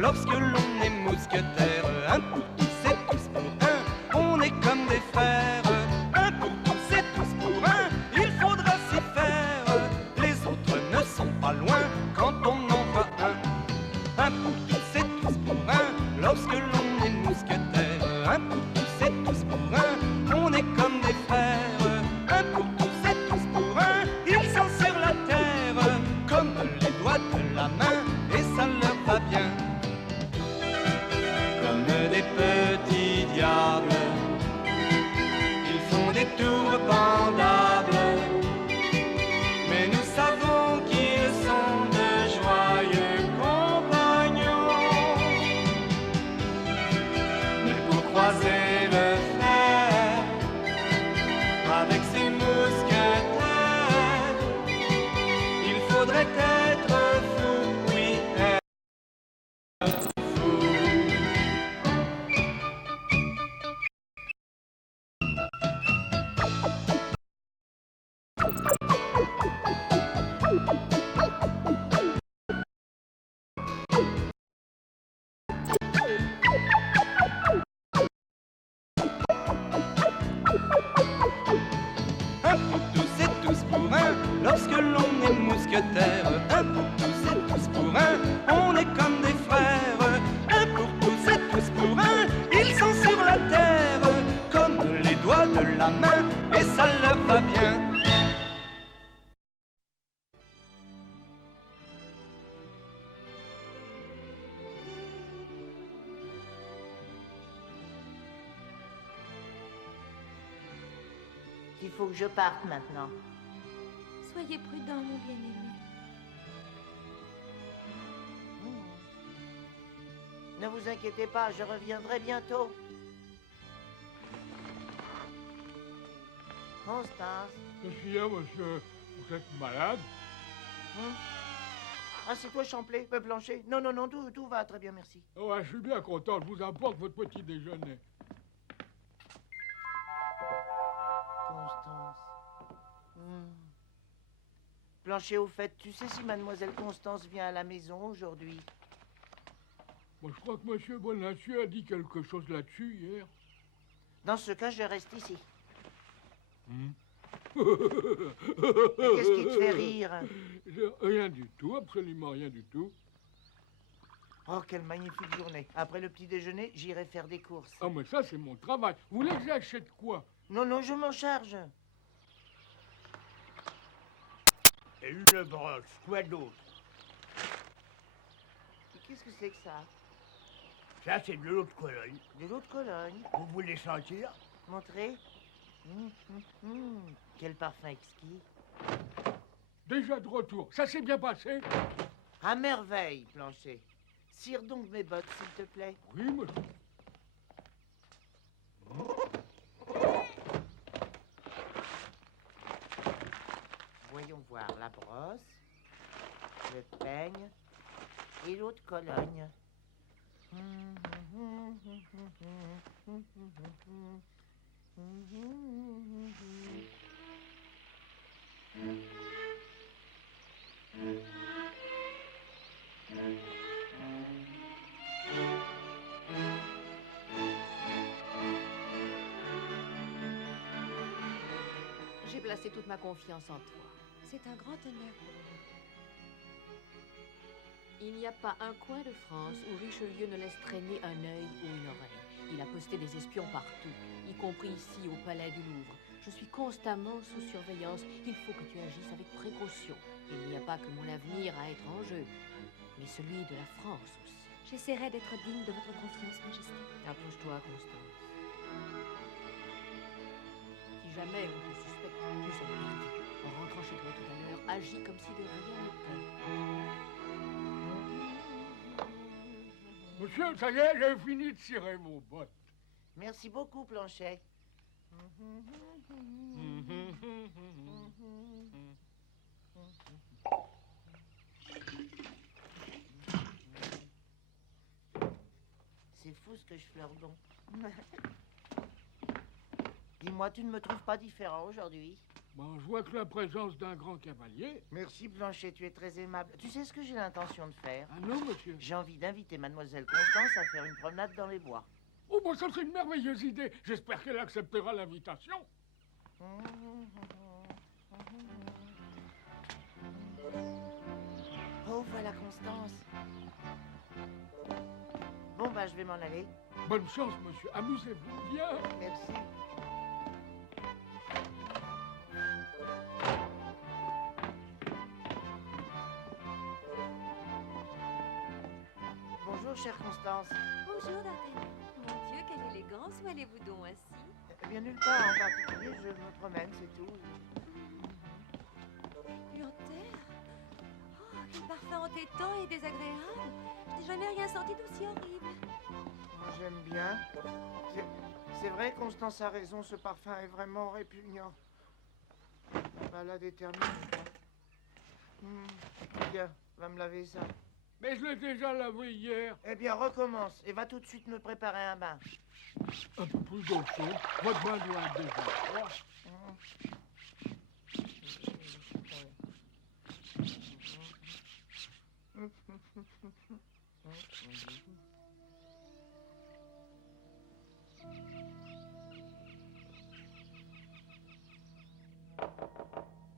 lorsque l'on est mousquetaire. Un pour tous et tous pour un, on est comme des frères. Un pour tous et tous pour un, il faudra s'y faire. Les autres ne sont pas loin quand on en voit un. Un pour tous et tous pour un, lorsque l'on est mousquetaire. Un pour tous et tous pour un, on est comme des frères. Un pour tous et tous pour un, ils sont sur la terre, comme les doigts de la main, et ça leur va bien. Comme des petits diables, ils font des tours pendables, mais nous savons qu'ils sont de joyeux compagnons. Mais pour croiser le fer avec ses mousquetaires, il faudrait être fou, oui, être fou. Un pour tous et tous pour un, lorsque l'on est mousquetaire. Un pour tous et tous pour un, on est comme des frères. Un pour tous et tous pour un, ils sont sur la terre, comme les doigts de la main, et ça leur va bien. Il faut que je parte maintenant. Soyez prudent, mon bien-aimé. Ne vous inquiétez pas, je reviendrai bientôt. Constance. Qu'est-ce qu'il y a, monsieur? Vous êtes malade? Ah, c'est toi, Champlé, Blanchet? Non, non, non, tout va très bien, merci. Ouais, je suis bien content. Je vous apporte votre petit déjeuner. Constance. Blanchet, au fait, tu sais si mademoiselle Constance vient à la maison aujourd'hui? Moi, je crois que monsieur Bonacieux a dit quelque chose là-dessus hier. Dans ce cas, je reste ici. Mais qu'est-ce qui te fait rire? Rien du tout, absolument rien du tout. Oh, quelle magnifique journée. Après le petit déjeuner, j'irai faire des courses. Ah, mais ça, c'est mon travail. Vous voulez que j'achète quoi? Non, non, je m'en charge. Une broche, quoi d'autre? Qu'est-ce que c'est que ça? Ça, c'est de l'eau de Cologne. De l'eau de Cologne. Vous voulez sentir? Montrez. Quel parfum exquis. Déjà de retour. Ça s'est bien passé? À merveille, Blanchet. Cire donc mes bottes, s'il te plaît. Oui, monsieur. Voyons voir la brosse, le peigne et l'eau de Cologne. J'ai placé toute ma confiance en toi. C'est un grand honneur pour moi. Il n'y a pas un coin de France où Richelieu ne laisse traîner un œil ou une oreille. Il a posté des espions partout, y compris ici au Palais du Louvre. Je suis constamment sous surveillance. Il faut que tu agisses avec précaution. Il n'y a pas que mon avenir à être en jeu, mais celui de la France aussi. J'essaierai d'être digne de votre confiance, Majesté. Approche-toi, Constance. Si jamais on te suspecte, nous sommes perdus. En rentrant chez toi tout à l'heure, agis comme si de rien n'était. Monsieur, ça y est, j'ai fini de cirer vos bottes. Merci beaucoup, Blanchet. C'est fou ce que je fleure bon. Dis-moi, tu ne me trouves pas différent aujourd'hui? Bon, je vois que la présence d'un grand cavalier... Merci, Blanchet, tu es très aimable. Tu sais ce que j'ai l'intention de faire? Ah non, monsieur. J'ai envie d'inviter Mademoiselle Constance à faire une promenade dans les bois. Oh, bon, ça, c'est une merveilleuse idée. J'espère qu'elle acceptera l'invitation. Oh, voilà Constance. Bon, bah, je vais m'en aller. Bonne chance, monsieur. Amusez-vous bien. Merci. Bonjour, chère Constance. Bonjour, D'Artagnan. Mon Dieu, quelle élégance. Où allez-vous donc ainsi? Eh bien, nulle part en particulier, je me promène, c'est tout. Lanterne. Oh, quel parfum entêtant et désagréable. Je n'ai jamais rien senti d'aussi horrible. Moi, j'aime bien. C'est vrai, Constance a raison, ce parfum est vraiment répugnant. Bah, la détermine. Tiens, va me laver ça. Mais je l'ai déjà lavé hier. Eh bien, recommence et va tout de suite me préparer un bain. Un peu plus d'eau chaude. Votre bain doit être déjà froid.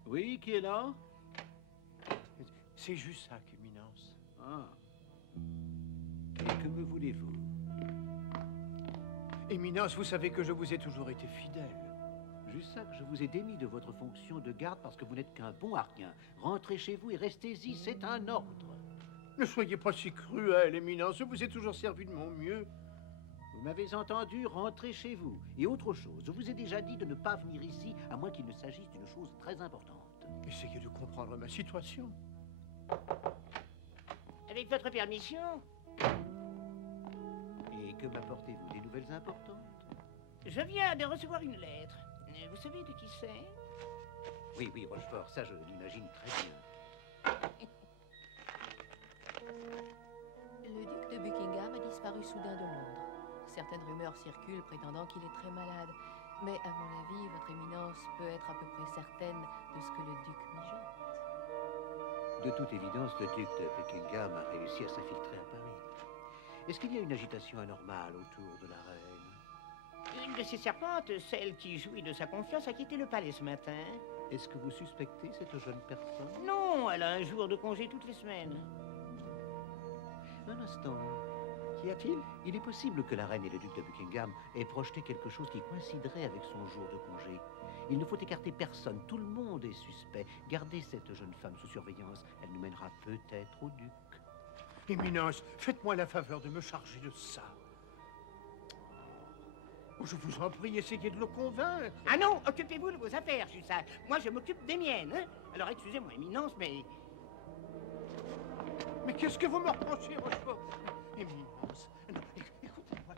Oui, qui est là? C'est Jussac, Éminence. Ah. Et que me voulez-vous? Éminence, vous savez que je vous ai toujours été fidèle. Jussac, je vous ai démis de votre fonction de garde parce que vous n'êtes qu'un bon harquin. Rentrez chez vous et restez-y, c'est un ordre. Ne soyez pas si cruel, Éminence, je vous ai toujours servi de mon mieux. Vous m'avez entendu, rentrez chez vous. Et autre chose, je vous ai déjà dit de ne pas venir ici, à moins qu'il ne s'agisse d'une chose très importante. Essayez de comprendre ma situation. Avec votre permission, Et que m'apportez-vous? Des nouvelles importantes? je viens de recevoir une lettre. Vous savez de qui c'est? Oui, oui, Rochefort, ça je l'imagine très bien. Le duc de Buckingham a disparu soudain de Londres. Certaines rumeurs circulent prétendant qu'il est très malade. Mais à mon avis, votre éminence peut être à peu près certaine de ce que le duc mijote. De toute évidence, le duc de Buckingham a réussi à s'infiltrer à Paris. Est-ce qu'il y a une agitation anormale autour de la reine? Une de ces serpentes, celle qui jouit de sa confiance, a quitté le palais ce matin. Est-ce que vous suspectez cette jeune personne? Non, elle a un jour de congé toutes les semaines. Un instant. Qu'y a-t-il? Il est possible que la reine et le duc de Buckingham aient projeté quelque chose qui coïnciderait avec son jour de congé. Il ne faut écarter personne, tout le monde est suspect. Gardez cette jeune femme sous surveillance, elle nous mènera peut-être au duc. Éminence, faites-moi la faveur de me charger de ça. Oh, je vous en prie, essayez de le convaincre. Ah non, occupez-vous de vos affaires, Jussac. Moi, je m'occupe des miennes. Hein? Alors, excusez-moi, Éminence, mais... Mais qu'est-ce que vous me reprochez, Rochefort? Éminence, non, écoutez-moi.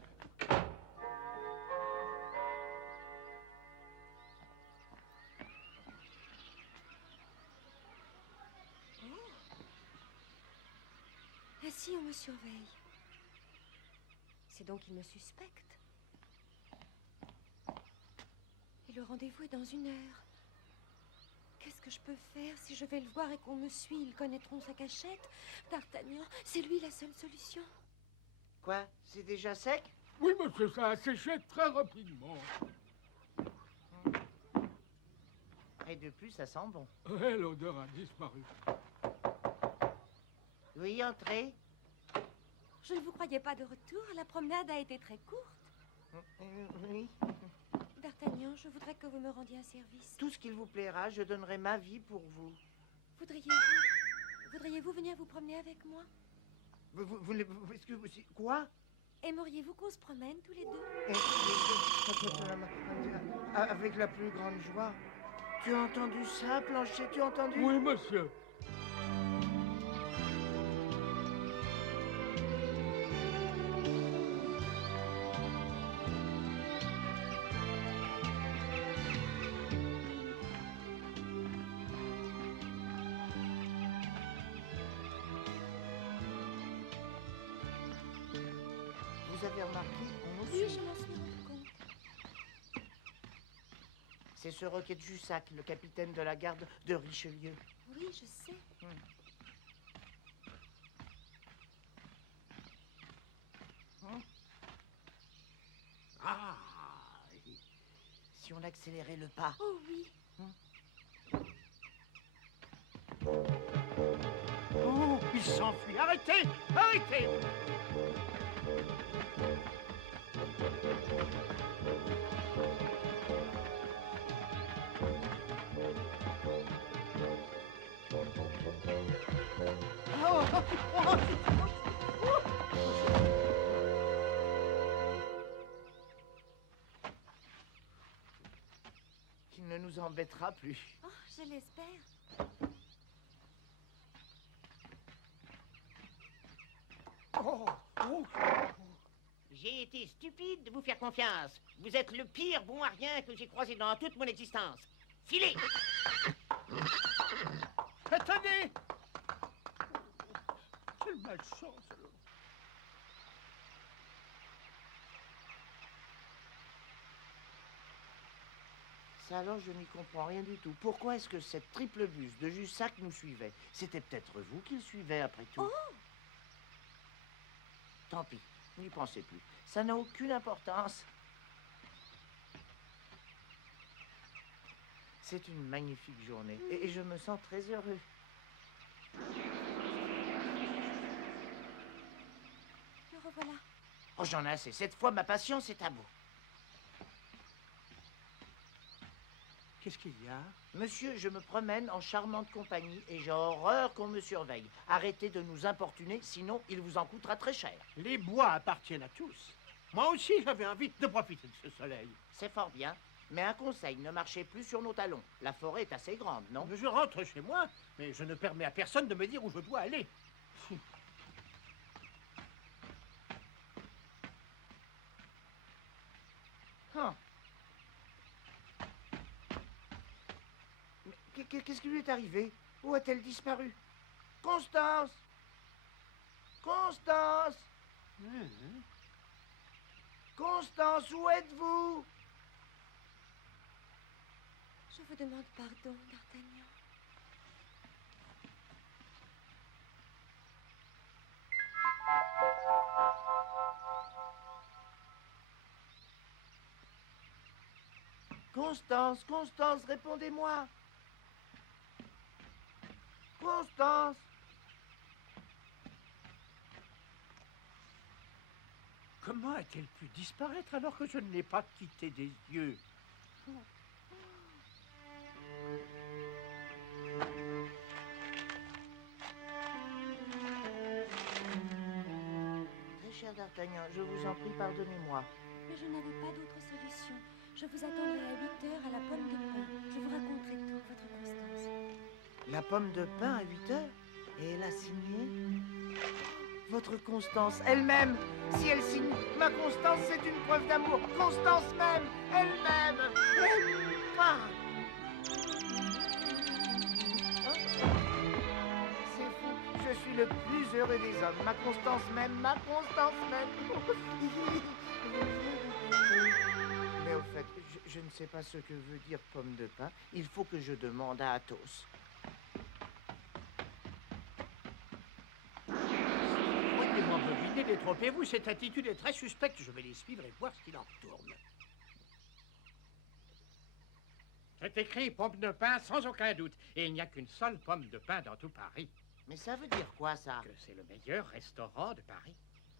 Ainsi, on me surveille. C'est donc qu'il me suspecte. Et le rendez-vous est dans 1 heure. Qu'est-ce que je peux faire si je vais le voir et qu'on me suit? Ils connaîtront sa cachette. D'Artagnan, c'est lui la seule solution. Quoi? C'est déjà sec? Oui, monsieur, ça a séché très rapidement. Et de plus, ça sent bon. Ouais, l'odeur a disparu. Oui, entrez. Je ne vous croyais pas de retour. La promenade a été très courte. Oui. D'Artagnan, je voudrais que vous me rendiez un service. Tout ce qu'il vous plaira, je donnerai ma vie pour vous. Voudriez-vous venir vous promener avec moi? Est-ce que vous... Quoi? Aimeriez-vous qu'on se promène tous les deux? Avec la plus grande joie. Tu as entendu ça, Planchet? Tu as entendu? Oui, monsieur. Vous avez remarqué, on nous Oui, suit. je m'en suis rendu compte. C'est ce Roquet de Jussac, le capitaine de la garde de Richelieu. Oui, je sais. Ah! Si on accélérait le pas. Oh oui. Oh, il s'enfuit. Arrêtez! Arrêtez! Oh, oh, Il ne nous embêtera plus. Oh, je l'espère. oh, oh. J'ai été stupide de vous faire confiance. Vous êtes le pire bon à rien que j'ai croisé dans toute mon existence. Filez! Attendez! Quelle malchance, alors. Ça alors, je n'y comprends rien du tout. Pourquoi est-ce que cette triple buse de Jussac nous suivait? C'était peut-être vous qui le suivez après tout. Tant pis, n'y pensez plus. Ça n'a aucune importance. C'est une magnifique journée et je me sens très heureux. Le revoilà. Oh, j'en ai assez. Cette fois, ma patience est à bout. Qu'est-ce qu'il y a? Monsieur, je me promène en charmante compagnie et j'ai horreur qu'on me surveille. Arrêtez de nous importuner, sinon il vous en coûtera très cher. Les bois appartiennent à tous. Moi aussi, j'avais envie de profiter de ce soleil. C'est fort bien, mais un conseil, ne marchez plus sur nos talons. La forêt est assez grande, non? Je rentre chez moi, mais je ne permets à personne de me dire où je dois aller. Ah. Mais qu'est-ce qui lui est arrivé? Où a-t-elle disparu? Constance! Constance! Constance, où êtes-vous? Je vous demande pardon, d'Artagnan. Constance, Constance, répondez-moi. Constance! Comment a-t-elle pu disparaître alors que je ne l'ai pas quittée des yeux? Très cher d'Artagnan, je vous en prie, pardonnez-moi. Mais je n'avais pas d'autre solution. Je vous attendrai à 8 heures à la pomme de pin. Je vous raconterai tout, votre Constance. La pomme de pin à 8 heures? Et elle a signé? Votre Constance elle-même! Si elle signe, ma Constance, c'est une preuve d'amour. Constance même! Elle-même! Ah. C'est fou, je suis le plus heureux des hommes. Ma Constance même, ma Constance même! Mais au fait, je ne sais pas ce que veut dire pomme de pin. Il faut que je demande à Athos. Croyez-moi, Bobine, détrompez-vous, cette attitude est très suspecte. Je vais les suivre et voir ce qu'il en retourne. C'est écrit pomme de pin sans aucun doute. Et il n'y a qu'une seule pomme de pin dans tout Paris. Mais ça veut dire quoi, ça? Que c'est le meilleur restaurant de Paris.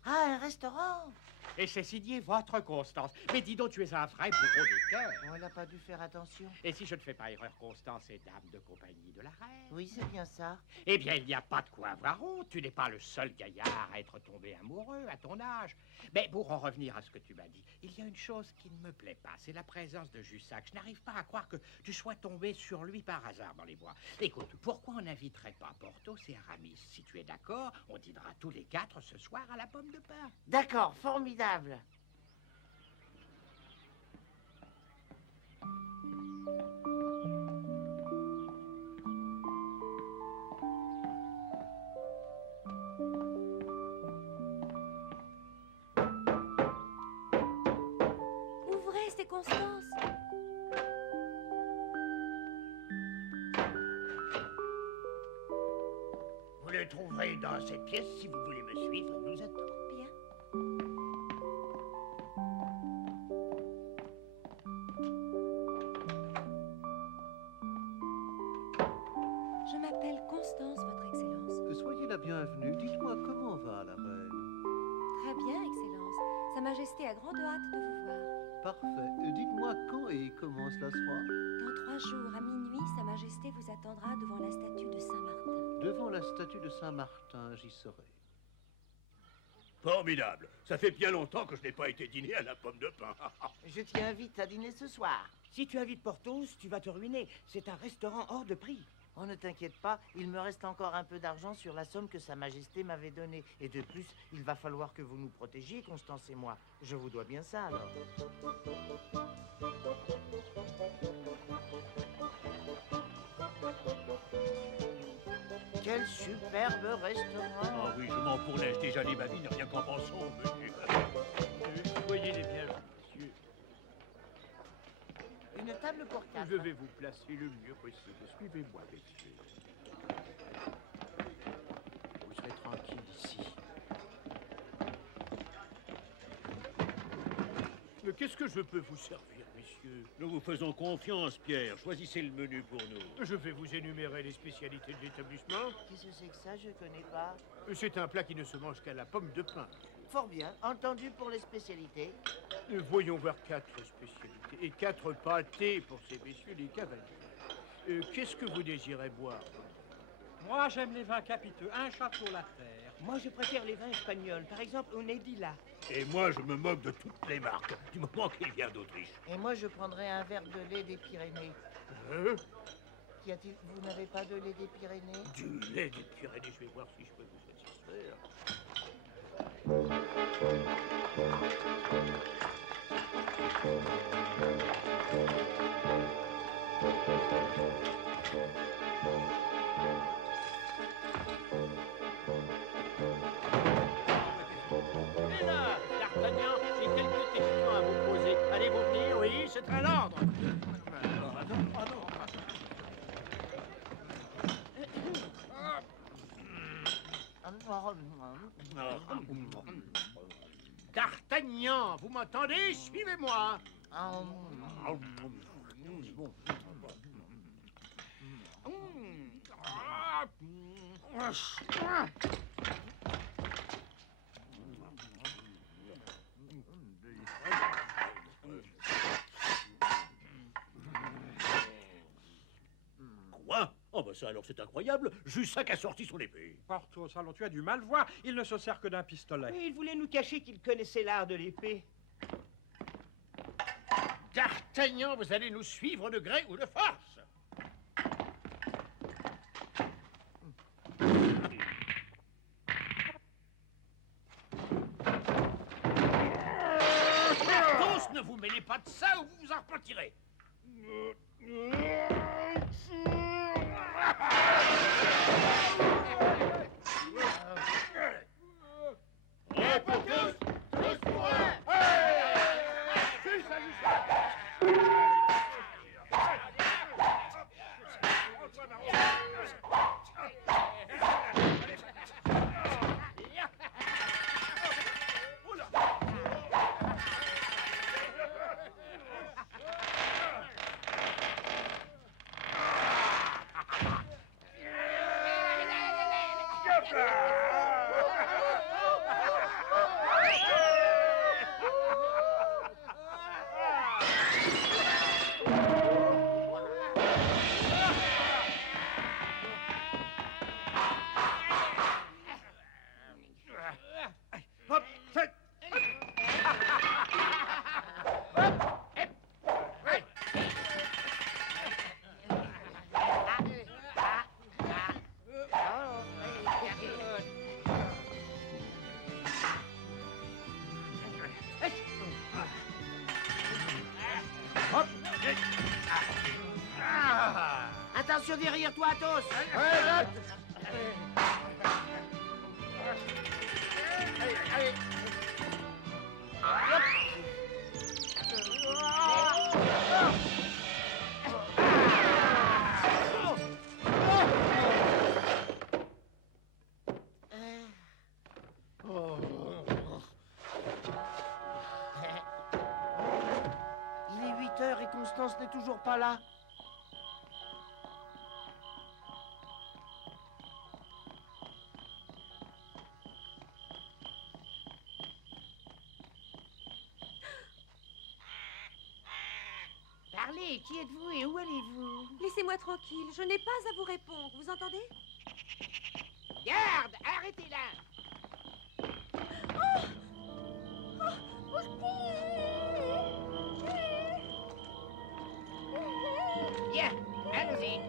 Ah, un restaurant? Et c'est signé votre Constance. Mais dis donc, tu es un vrai bourreau des cœurs. On n'a pas dû faire attention. Et si je ne fais pas erreur, Constance est dame de compagnie de la reine. Oui, c'est bien ça. Eh bien, il n'y a pas de quoi avoir honte. Tu n'es pas le seul gaillard à être tombé amoureux à ton âge. Mais pour en revenir à ce que tu m'as dit, il y a une chose qui ne me plaît pas, c'est la présence de Jussac. Je n'arrive pas à croire que tu sois tombé sur lui par hasard dans les bois. Écoute, pourquoi on n'inviterait pas Porthos et Aramis? Si tu es d'accord, on dînera tous les 4 ce soir à la pomme de pin. D'accord, formidable. Ouvrez, c'est Constance. dans cette pièce, si vous voulez me suivre, nous attend. Bien. Je m'appelle Constance, Votre Excellence. Soyez la bienvenue. Dites-moi, comment va la reine? Très bien, Excellence. Sa Majesté a grande hâte de vous voir. Parfait. Dites-moi quand et comment cela se fera? Dans 3 jours, à minuit, Sa Majesté vous attendra devant la statue de Saint-Martin. Devant la statue de Saint-Martin, j'y serai. Formidable. Ça fait bien longtemps que je n'ai pas été dîner à la pomme de pin. Je t'y invite à dîner ce soir. Si tu invites Porthos, tu vas te ruiner. C'est un restaurant hors de prix. Oh, ne t'inquiète pas, il me reste encore un peu d'argent sur la somme que Sa Majesté m'avait donnée. Et de plus, il va falloir que vous nous protégiez, Constance et moi. Je vous dois bien ça, alors. Quel superbe restaurant! Ah oui, je m'enfournais déjà les babines, rien qu'en pensant au menu. Soyez les bienvenus, monsieur. Une table pour 4. Je vais vous placer le mieux possible. Suivez-moi, messieurs. Vous serez tranquille ici. Mais qu'est-ce que je peux vous servir, messieurs? Nous vous faisons confiance, Pierre. Choisissez le menu pour nous. Je vais vous énumérer les spécialités de l'établissement. Qu'est-ce que c'est que ça? Je connais pas. C'est un plat qui ne se mange qu'à la pomme de pin. Fort bien. Entendu pour les spécialités. Voyons voir 4 spécialités et 4 pâtés pour ces messieurs les cavaliers. Qu'est-ce que vous désirez boire? Moi, j'aime les vins capiteux. Un château la terre. Moi, je préfère les vins espagnols. Par exemple, un Edila. Et moi, je me moque de toutes les marques, du moment qu'il vient d'Autriche. Et moi, je prendrais un verre de lait des Pyrénées. Qu'y a-t-il? Vous n'avez pas de lait des Pyrénées? Du lait des Pyrénées, je vais voir si je peux vous satisfaire. Et là, D'Artagnan, j'ai quelques questions à vous poser. Allez-vous venir? Oui, c'est à l'ordre. D'Artagnan, vous m'entendez? Suivez-moi. Quoi? Oh bah ça alors c'est incroyable. Jussac a sorti son épée. Porthos, allons, tu as du mal voir. Il ne se sert que d'un pistolet. Mais il voulait nous cacher qu'il connaissait l'art de l'épée. D'Artagnan, vous allez nous suivre de gré ou de force. Tous, ne vous mêlez pas de ça ou vous vous en repentirez. Attention derrière toi, Athos! toujours pas là. Parlez, qui êtes-vous et où allez-vous? Laissez-moi tranquille, je n'ai pas à vous répondre, vous entendez? Garde, arrêtez là. Bien, allons-y.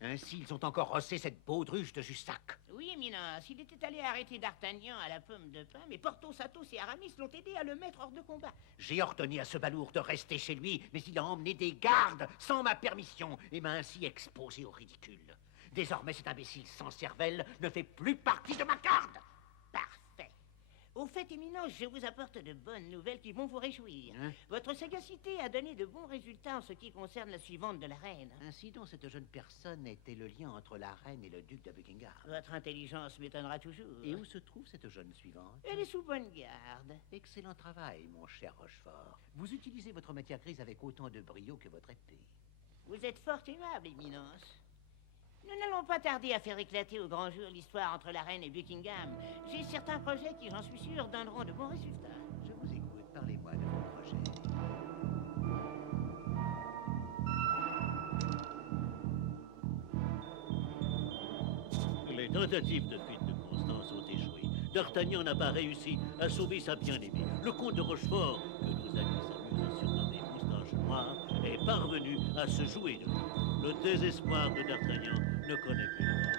Ainsi, ils ont encore rossé cette baudruche de Jussac. Oui, Minos, il était allé arrêter D'Artagnan à la pomme de pin, mais Porthos, Athos et Aramis l'ont aidé à le mettre hors de combat. J'ai ordonné à ce balourd de rester chez lui, mais il a emmené des gardes sans ma permission et m'a ainsi exposé au ridicule. Désormais, cet imbécile sans cervelle ne fait plus partie de ma garde. Parfait. Au fait, Minos, je vous apporte de bonnes nouvelles qui vont vous réjouir. Hein? Votre sagacité a donné de bons résultats en ce qui concerne la suivante de la reine. Ainsi donc, cette jeune personne était le lien entre la reine et le duc de Buckingham. Votre intelligence m'étonnera toujours. Et où se trouve cette jeune suivante? Elle est sous bonne garde. Excellent travail, mon cher Rochefort. Vous utilisez votre matière grise avec autant de brio que votre épée. Vous êtes fort aimable, Minos. Nous n'allons pas tarder à faire éclater au grand jour l'histoire entre la reine et Buckingham. J'ai certains projets qui, j'en suis sûr, donneront de bons résultats. Je vous écoute, parlez-moi de vos projets. Les tentatives de fuite de Constance ont échoué. D'Artagnan n'a pas réussi à sauver sa bien-aimée. Le comte de Rochefort, que nos amis s'amusent à surnommer Moustache Noire, est parvenu à se jouer de nous. Le désespoir de D'Artagnan ne connaît plus de fin.